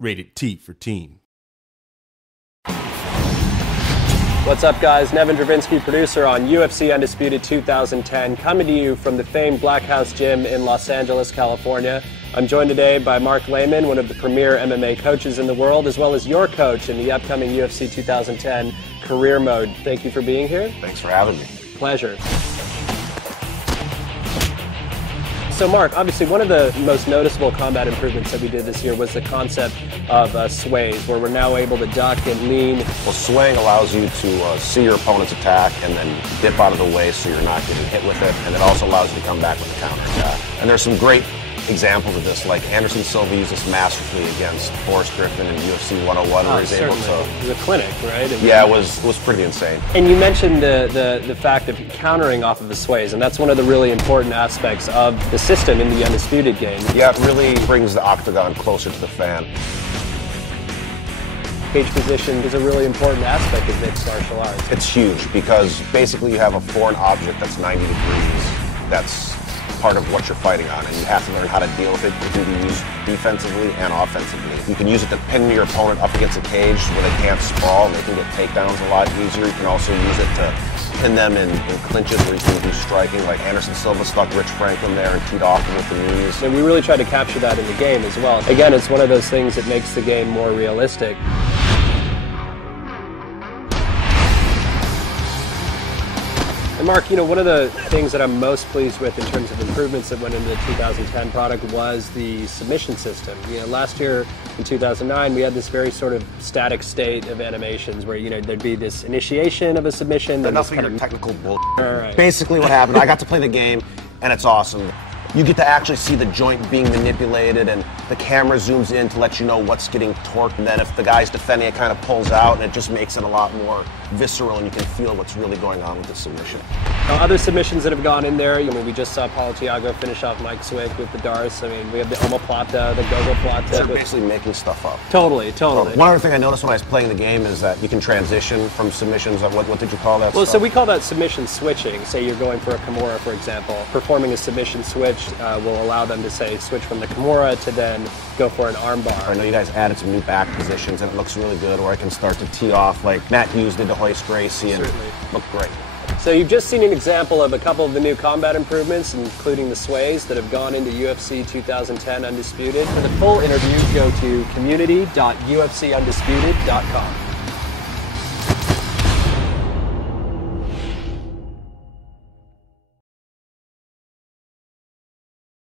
Rated T for teen. What's up, guys? Nevin Dravinsky, producer on UFC Undisputed 2010, coming to you from the famed Black House Gym in Los Angeles, California. I'm joined today by Mark Lehman, one of the premier MMA coaches in the world, as well as your coach in the upcoming UFC 2010 Career Mode. Thank you for being here. Thanks for having me. Pleasure. So Mark, obviously one of the most noticeable combat improvements that we did this year was the concept of sways, where we're now able to duck and lean. Well, swaying allows you to see your opponent's attack and then dip out of the way so you're not getting hit with it, and it also allows you to come back with a counter attack. And there's some great examples of this, like Anderson Silva used this masterfully against Forrest Griffin in UFC 101, where he's able to... It was a clinic, right? Yeah, it was pretty insane. And you mentioned the fact of countering off of the sways, and that's one of the really important aspects of the system in the Undisputed game. Yeah, it really brings the octagon closer to the fan. Cage position is a really important aspect of mixed martial arts. It's huge because basically you have a foreign object that's 90 degrees that's part of what you're fighting on, and you have to learn how to deal with it. It can be used defensively and offensively. You can use it to pin your opponent up against a cage where they can't sprawl and they can get takedowns a lot easier. You can also use it to pin them in clinches where you can do striking, like Anderson Silva stuck Rich Franklin there and teed off him with the knees. And we really try to capture that in the game as well. Again, it's one of those things that makes the game more realistic. And Mark, you know, one of the things that I'm most pleased with in terms of improvements that went into the 2010 product was the submission system. You know, last year in 2009, we had this very sort of static state of animations where, you know, there'd be this initiation of a submission. Enough of your technical bull. Right. Basically what happened, I got to play the game, and it's awesome. You get to actually see the joint being manipulated, and the camera zooms in to let you know what's getting torqued, and then if the guy's defending, it kind of pulls out, and it just makes it a lot more visceral, and you can feel what's really going on with the submission. Other submissions that have gone in there, I mean, we just saw Paulo Thiago finish off Mike Swick with the Darce. I mean, we have the omoplata, the gogoplata. They're basically making stuff up. Totally. One other thing I noticed when I was playing the game is that you can transition from submissions. What did you call that Well, stuff? so we call that submission switching. Say you're going for a Kimura, for example. Performing a submission switch will allow them to, say, switch from the Kimura to then go for an armbar. I know you guys added some new back positions, and it looks really good, or I can start to tee off like Matt Hughes did to hoist Gracie, and looked great. So you've just seen an example of a couple of the new combat improvements, including the sways that have gone into UFC 2010 Undisputed. For the full interview, go to community.ufcundisputed.com.